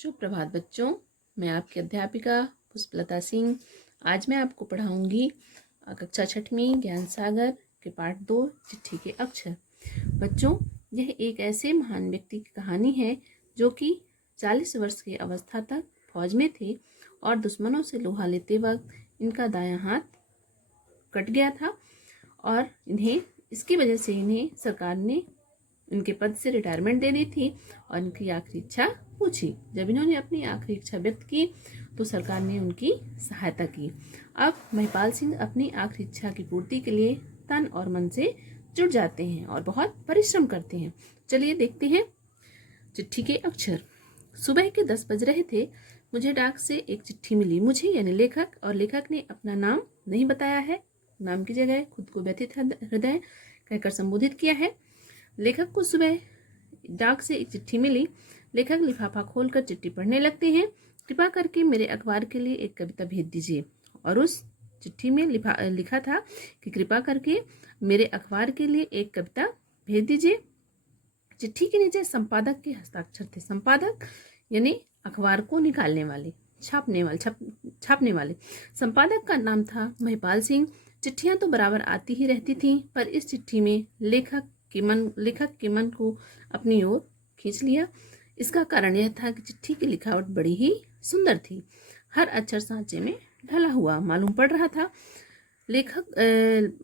शुभ प्रभात बच्चों, मैं आपकी अध्यापिका पुष्पलता सिंह। आज मैं आपको पढ़ाऊंगी कक्षा छठवीं ज्ञान सागर के पाठ 2 चिट्ठी के अक्षर। बच्चों, यह एक ऐसे महान व्यक्ति की कहानी है जो कि 40 वर्ष की अवस्था तक फौज में थे और दुश्मनों से लोहा लेते वक्त इनका दायां हाथ कट गया था और इसकी वजह से इन्हें सरकार ने इनके पद से रिटायरमेंट दे दी थी और इनकी आखिरी इच्छा पूछी। जब इन्होंने अपनी आखिरी इच्छा व्यक्त की तो सरकार ने उनकी सहायता की। अब महिपाल सिंह अपनी आखिरी इच्छा की पूर्ति के लिए तन और मन से जुट जाते हैं और बहुत परिश्रम करते हैं। चलिए देखते हैं चिट्ठी के अक्षर। सुबह के 10 बज रहे थे। मुझे डाक से एक चिट्ठी मिली। मुझे यानी लेखक ने अपना नाम नहीं बताया है। नाम की जगह खुद को व्यथित हृदय कहकर संबोधित किया है। लेखक को सुबह डाक से एक चिट्ठी मिली। लेखक लिफाफा खोलकर चिट्ठी पढ़ने लगते हैं। कृपा करके मेरे अखबार के लिए एक कविता भेज दीजिए। और उस चिट्ठी में लिखा था कि कृपा करके मेरे अखबार के लिए एक कविता भेज दीजिए। चिट्ठी के नीचे संपादक के हस्ताक्षर थे। संपादक यानी अखबार को निकालने वाले, छापने वाले। संपादक का नाम था महिपाल सिंह। चिट्ठियां तो बराबर आती ही रहती थीं, पर इस चिट्ठी में लेखक के मन को अपनी ओर खींच लिया। इसका कारण यह था कि चिट्ठी की लिखावट बड़ी ही सुंदर थी। हर अक्षर सांचे में ढला हुआ मालूम पड़ रहा था।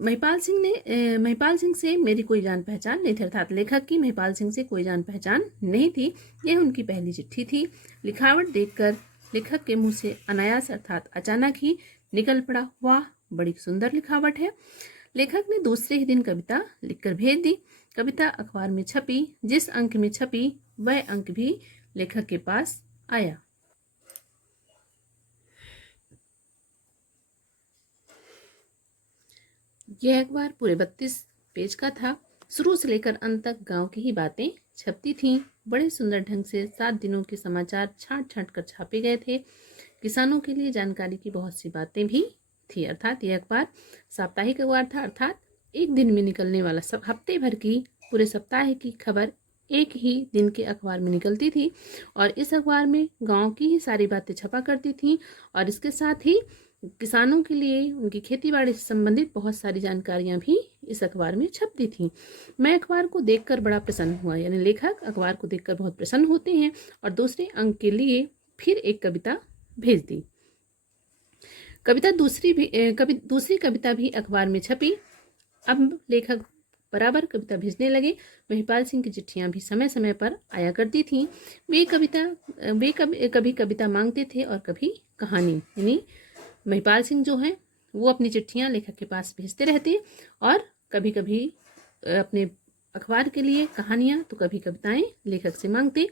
महिपाल सिंह से मेरी कोई जान पहचान नहीं थी, अर्थात लेखक की महिपाल सिंह से कोई जान पहचान नहीं थी। यह उनकी पहली चिट्ठी थी। लिखावट देखकर लेखक के मुंह से अनायास अर्थात अचानक ही निकल पड़ा, वाह बड़ी सुंदर लिखावट है। लेखक ने दूसरे ही दिन कविता लिखकर भेज दी। कविता अखबार में छपी। जिस अंक में छपी वह अंक भी लेखक के पास आया। यह अखबार पूरे 32 पेज का था। शुरू से लेकर अंत तक गांव की ही बातें छपती थीं। बड़े सुंदर ढंग से 7 दिनों के समाचार छांट कर छापे गए थे। किसानों के लिए जानकारी की बहुत सी बातें भी थी। अर्थात यह अखबार साप्ताहिक अखबार था, अर्थात एक दिन में निकलने वाला सब हफ्ते भर की पूरे सप्ताह की खबर एक ही दिन के अखबार में निकलती थी और इस अखबार में गांव की ही सारी बातें छपा करती थीं और इसके साथ ही किसानों के लिए उनकी खेतीबाड़ी से संबंधित बहुत सारी जानकारियां भी इस अखबार में छपती थीं। मैं अखबार को देखकर बड़ा प्रसन्न हुआ। यानी लेखक अखबार को देखकर बहुत प्रसन्न होते हैं और दूसरे अंक के लिए फिर एक कविता भेज दी। दूसरी कविता भी अखबार में छपी। अब लेखक बराबर कविता भेजने लगे। महिपाल सिंह की चिट्ठियां भी समय समय पर आया करती थीं। वे कभी कविता मांगते थे और कभी कहानी। यानी महिपाल सिंह जो हैं वो अपनी चिट्ठियां लेखक के पास भेजते रहते और कभी कभी अपने अखबार के लिए कहानियां तो कभी कविताएं लेखक से मांगते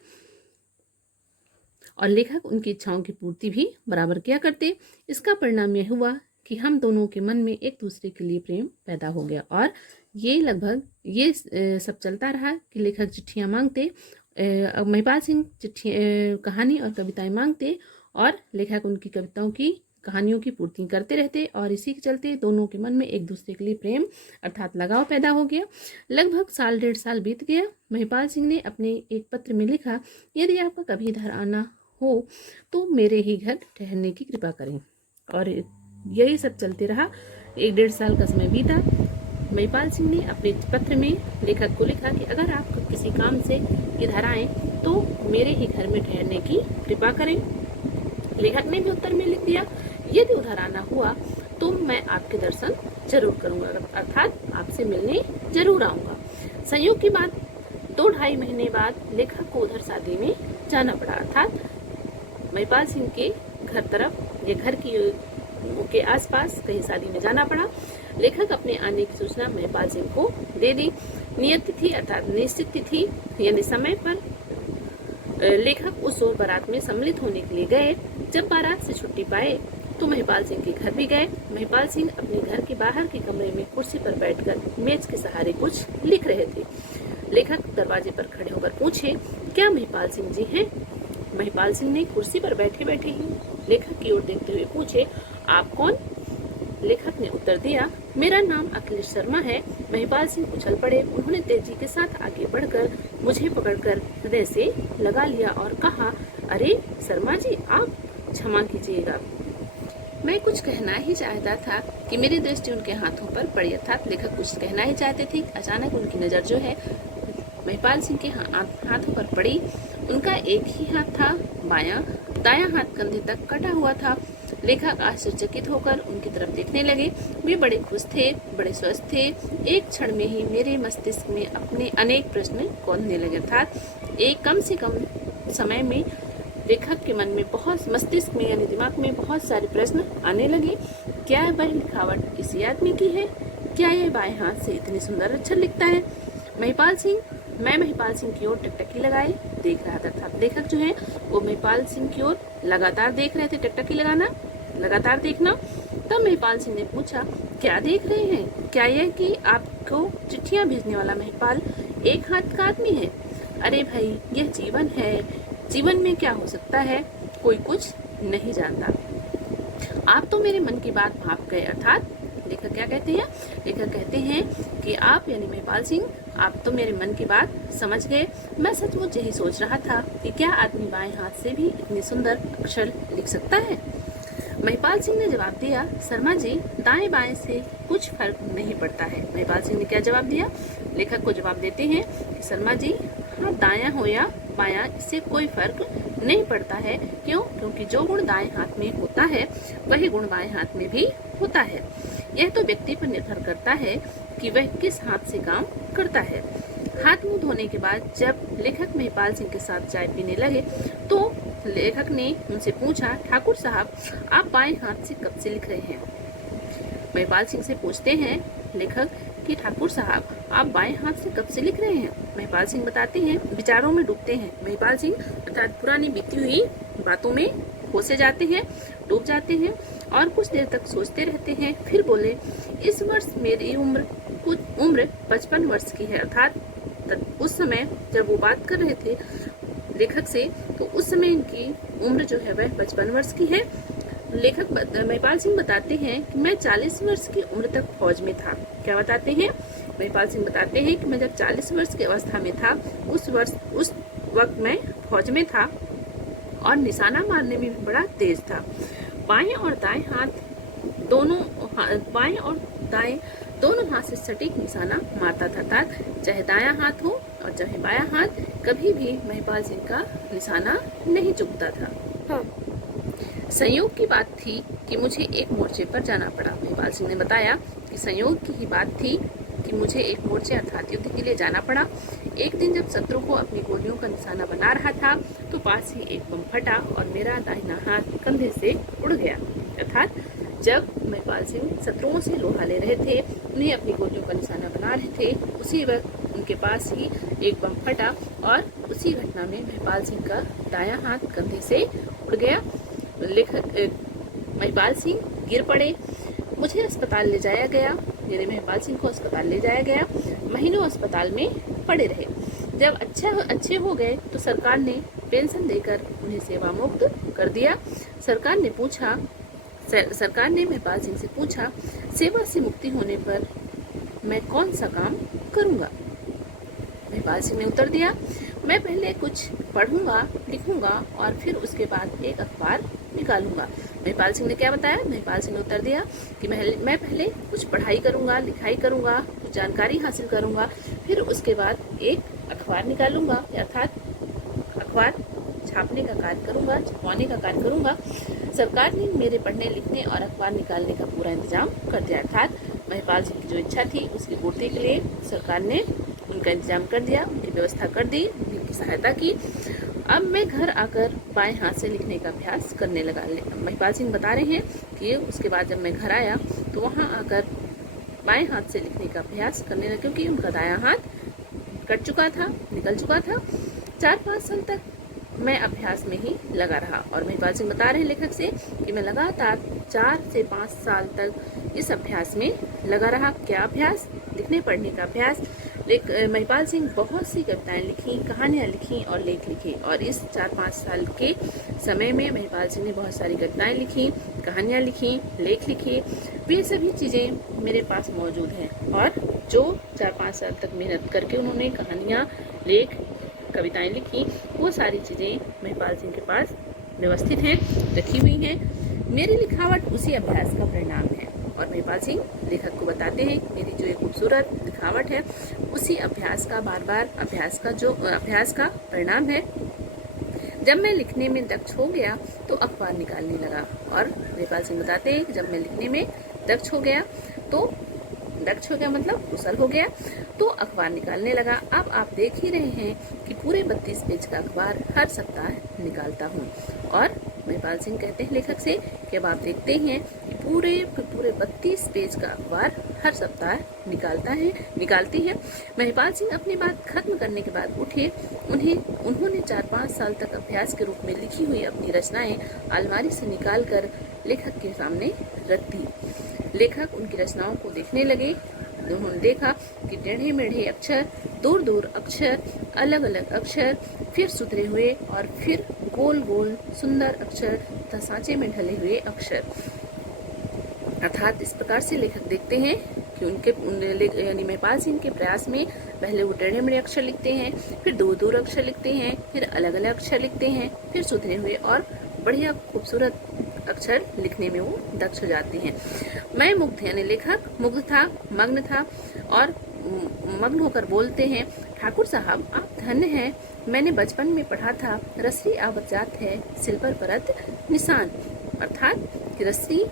और लेखक उनकी इच्छाओं की पूर्ति भी बराबर किया करते। इसका परिणाम यह हुआ कि हम दोनों के मन में एक दूसरे के लिए प्रेम पैदा हो गया और ये सब चलता रहा कि लेखक चिट्ठियां मांगते, महिपाल सिंह कहानी और कविताएं मांगते और लेखक उनकी कविताओं की कहानियों की पूर्ति करते रहते और इसी के चलते दोनों के मन में एक दूसरे के लिए प्रेम अर्थात लगाव पैदा हो गया। लगभग 1.5 साल बीत गया। महिपाल सिंह ने अपने एक पत्र में लिखा, यदि आपका कभी इधर आना हो तो मेरे ही घर ठहरने की कृपा करें। और यही सब चलते रहा। 1.5 साल का समय बीता। महिपाल सिंह ने अपने पत्र में लेखक को लिखा कि अगर आप किसी काम से इधर आए तो मेरे ही घर में ठहरने की कृपा करें। लेखक ने भी उत्तर में लिख दिया, यदि उधर आना हुआ तो मैं आपके दर्शन जरूर करूंगा, अर्थात आपसे मिलने जरूर आऊंगा। संयोग की बात 2-2.5 महीने बाद लेखक को उधर शादी में जाना पड़ा, अर्थात महिपाल सिंह के घर तरफ या घर के आसपास कहीं शादी में जाना पड़ा। लेखक अपने आने की सूचना महिपाल सिंह को दे दी। नियत तिथि अर्थात निश्चित तिथि यानी समय पर लेखक उस ओर बारात में सम्मिलित होने के लिए गए। जब बारात से छुट्टी पाए तो महिपाल सिंह के घर भी गए। महिपाल सिंह अपने घर के बाहर के कमरे में कुर्सी पर बैठकर मेज के सहारे कुछ लिख रहे थे। लेखक दरवाजे पर खड़े होकर पूछे, क्या महिपाल सिंह जी हैं? महिपाल सिंह ने कुर्सी पर बैठे बैठे ही लेखक की ओर देखते हुए पूछे, आप कौन? लेखक ने उत्तर दिया, मेरा नाम अखिलेश शर्मा है। महिपाल सिंह उछल पड़े। उन्होंने तेजी के साथ आगे बढ़कर मुझे पकड़कर हृदय से लगा लिया और कहा, अरे शर्मा जी, आप क्षमा कीजिएगा, मैं कुछ कहना ही चाहता था कि मेरी दृष्टि उनके हाथों पर पड़ी। अर्थात लेखक कुछ कहना ही चाहते थे। अचानक उनकी नज़र जो है महिपाल सिंह के हाथों पर पड़ी। उनका एक ही हाथ था बायां, दायां हाथ कंधे तक कटा हुआ था। लेखक आश्चर्यचकित होकर उनकी तरफ देखने लगे। वे बड़े खुश थे, बड़े स्वस्थ थे। एक क्षण में ही मेरे मस्तिष्क में अपने अनेक प्रश्न कौंधने लगे। अर्थात एक कम से कम समय में लेखक के मन में मस्तिष्क में यानी दिमाग में बहुत सारे प्रश्न आने लगे। क्या वह लिखावट इसी आदमी की है? क्या यह बाएं हाथ से इतनी सुंदर अक्षर लिखता है? मैं महिपाल सिंह की ओर टकटकी लगाए देख रहा था। लेखक जो है वो महिपाल सिंह की ओर लगातार देख रहे थे। टकटकी लगाना, लगातार देखना। तब महिपाल सिंह ने पूछा, क्या देख रहे हैं? क्या यह कि आपको चिट्ठियां भेजने वाला महिपाल एक हाथ का आदमी है? अरे भाई, यह जीवन है। जीवन में क्या हो सकता है, कोई कुछ नहीं जानता। आप तो मेरे मन की बात भाप गए। अर्थात लेखक क्या कहते हैं? लेखक कहते हैं कि आप यानी महिपाल सिंह, आप तो मेरे मन की बात समझ गए। मैं सचमुच यही सोच रहा था कि क्या आदमी बाएं हाथ से भी इतनी सुंदर अक्षर लिख सकता है। महिपाल सिंह ने जवाब दिया, शर्मा जी, दाएं बाएं से कुछ फर्क नहीं पड़ता है। महिपाल सिंह ने क्या जवाब दिया? लेखक को जवाब देते हैं कि शर्मा जी, हाँ, दायां हो या बायां, इससे कोई फर्क नहीं पड़ता है। क्यों? क्योंकि जो गुण दाएं हाथ में होता है वही गुण बाएं हाथ में भी होता है। यह तो व्यक्ति पर निर्भर करता है कि वह किस हाथ से काम करता है। हाथ मुंह धोने के बाद जब लेखक महिपाल सिंह के साथ चाय पीने लगे तो लेखक ने उनसे पूछा, ठाकुर साहब, आप बाएं हाथ से कब से लिख रहे हैं? महिपाल सिंह से पूछते हैं लेखक कि ठाकुर साहब, आप बाएं हाथ से कब से लिख रहे हैं? महिपाल सिंह बताते हैं, विचारों में डूबते हैं। महिपाल सिंह अर्थात पुरानी बीती हुई बातों में खो से जाते हैं, डूब जाते हैं और कुछ देर तक सोचते रहते हैं। फिर बोले, इस वर्ष मेरी उम्र 55 वर्ष की है। अर्थात उस समय जब वो बात कर रहे थे लेखक से, तो उस समय इनकी उम्र जो है वह 55 वर्ष की है। लेखक महिपाल सिंह बताते हैं कि मैं 40 वर्ष की उम्र तक फौज में था। क्या बताते हैं? महिपाल सिंह बताते हैं कि मैं जब 40 वर्ष की अवस्था में था, उस वक्त मैं फौज में था और निशाना मारने में भी बड़ा तेज था। बाएं और दाएं दोनों हाथ से सटीक निशाना मारता था। चाहे दायां हाथ हो और चाहे बायां हाथ, कभी भी महिपाल सिंह का निशाना नहीं चूकता था। हाँ, संयोग की बात थी कि मुझे एक मोर्चे पर जाना पड़ा। महिपाल सिंह ने बताया कि संयोग की ही बात थी कि मुझे एक मोर्चे अर्थात युद्ध के लिए जाना पड़ा। एक दिन जब शत्रु को अपनी गोलियों का निशाना बना रहा था तो पास ही एक बम फटा और मेरा दाहिना हाथ कंधे से उड़ गया। अर्थात जब महिपाल सिंह शत्रुओं से लोहा ले रहे थे, उन्हें अपनी गोलियों का निशाना बना रहे थे, उसी वक्त उनके पास ही एक बम फटा और उसी घटना में महिपाल सिंह का दायां हाथ कंधे से उड़ गया। महिपाल सिंह गिर पड़े। मुझे अस्पताल ले जाया गया, यानी महिपाल सिंह को अस्पताल ले जाया गया। महीनों अस्पताल में पड़े रहे। जब अच्छे हो गए तो सरकार ने पेंशन देकर उन्हें सेवा मुक्त कर दिया। सरकार ने महिपाल सिंह से पूछा, सेवा से मुक्ति होने पर मैं कौन सा काम करूंगा? महिपाल सिंह ने उत्तर दिया, मैं पहले कुछ पढ़ूंगा, लिखूंगा और फिर उसके बाद एक अखबार निकालूंगा। महिपाल सिंह ने क्या बताया? महिपाल सिंह ने उत्तर दिया कि मैं पहले कुछ पढ़ाई करूंगा, लिखाई करूंगा, कुछ जानकारी हासिल करूंगा, फिर उसके बाद एक अखबार निकालूंगा, अर्थात अखबार छापने का कार्य करूंगा, छपवाने का कार्य करूंगा। सरकार ने मेरे पढ़ने लिखने और अखबार निकालने का पूरा इंतजाम कर दिया। अर्थात महिपाल सिंह की जो इच्छा थी उसकी पूर्ति के लिए सरकार ने उनका इंतजाम कर दिया, उनकी व्यवस्था कर दी, उनकी सहायता की। अब मैं घर आकर बाएं हाथ से लिखने का अभ्यास करने लगा। महिपाल सिंह बता रहे हैं कि उसके बाद जब मैं घर आया तो वहां आकर बाएं हाथ से लिखने का अभ्यास करने लगा, क्योंकि उनका दायां हाथ कट चुका था, निकल चुका था। 4-5 साल तक मैं अभ्यास में ही लगा रहा। और महिपाल सिंह बता रहे हैं लेखक से कि मैं लगातार 4 से 5 साल तक इस अभ्यास में लगा रहा। क्या अभ्यास? लिखने पढ़ने का अभ्यास। महिपाल सिंह बहुत सी कविताएं लिखी, कहानियां लिखी और लेख लिखे। और इस 4-5 साल के समय में महिपाल सिंह ने बहुत सारी कविताएं लिखी, कहानियां लिखी, लेख लिखे। वे सभी चीज़ें मेरे पास मौजूद हैं और जो 4-5 साल तक मेहनत करके उन्होंने कहानियाँ, लेख, कविताएं लिखी, वो सारी चीज़ें महिपाल सिंह के पास व्यवस्थित हैं, रखी हुई हैं। मेरी लिखावट उसी अभ्यास का परिणाम है और महिपाल सिंह लेखक को बताते हैं मेरी जो एक खूबसूरत लिखावट है उसी अभ्यास का बार अभ्यास का परिणाम है। जब मैं लिखने में दक्ष हो गया तो अखबार निकालने लगा। और महिपाल सिंह बताते हैं कि जब मैं लिखने में दक्ष हो गया मतलब कुशल हो गया तो अखबार निकालने लगा। अब आप देख ही रहे हैं कि पूरे 32 पेज का अखबार हर सप्ताह निकालता हूँ। और महिपाल सिंह कहते हैं लेखक से कि अब आप देखते हैं कि पूरे 32 पेज का अखबार हर सप्ताह निकालती है। महिपाल सिंह अपनी बात खत्म करने के बाद उठे। उन्होंने 4-5 साल तक अभ्यास के रूप में लिखी हुई अपनी रचनाएं अलमारी से निकाल कर लेखक के सामने रख दी। लेखक उनकी रचनाओं को देखने लगे। उन्होंने देखा कि टेढ़े मेढ़े अक्षर, दूर दूर अक्षर, अलग अलग अक्षर, फिर सुधरे हुए और फिर गोल गोल सुंदर अक्षर तथा सांचे में ढले हुए अक्षर। अर्थात इस प्रकार से लेखक देखते हैं कि यानी महिपाल सिंह के प्रयास में पहले वो टेढ़े मेढ़े अक्षर लिखते हैं, फिर दूर दूर अक्षर लिखते हैं, फिर अलग अलग अक्षर लिखते हैं, फिर सुधरे हुए और बढ़िया खूबसूरत अक्षर लिखने में वो दक्ष हो जाते हैं। मैं मुग्ध यानी लेखक मुग्ध था, मग्न था और मग्न होकर बोलते हैं, ठाकुर साहब आप धन्य हैं। मैंने बचपन में पढ़ा था रस्सी आवत जात है सिल पर परत निशान। अर्थात कि रस्सी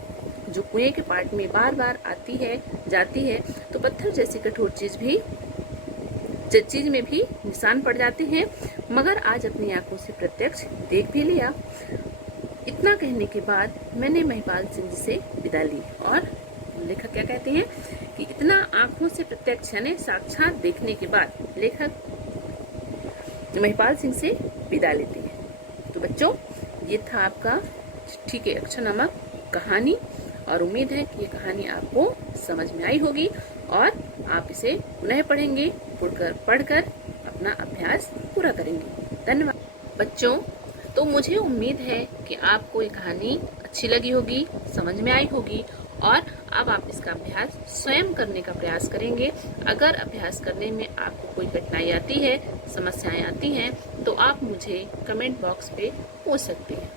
जो कुएं के पाट में बार बार आती है जाती है तो पत्थर जैसी कठोर चीज में भी निशान पड़ जाते हैं, मगर आज अपनी आंखों से प्रत्यक्ष देख भी लिया। इतना कहने के बाद मैंने महिपाल सिंह से विदा ली। और लेखक क्या कहते हैं कि इतना आंखों से प्रत्यक्ष यानी साक्षात देखने के बाद लेखक महिपाल सिंह से विदा लेते हैं। तो बच्चों, ये था आपका चिट्ठी के अक्षर नामक कहानी और उम्मीद है कि ये कहानी आपको समझ में आई होगी और आप इसे पुनः पढ़कर अपना अभ्यास पूरा करेंगे। धन्यवाद बच्चों। तो मुझे उम्मीद है कि आपको ये कहानी अच्छी लगी होगी, समझ में आई होगी और अब आप इसका अभ्यास स्वयं करने का प्रयास करेंगे। अगर अभ्यास करने में आपको कोई कठिनाई आती है, समस्याएं आती हैं, तो आप मुझे कमेंट बॉक्स पे पूछ सकते हैं।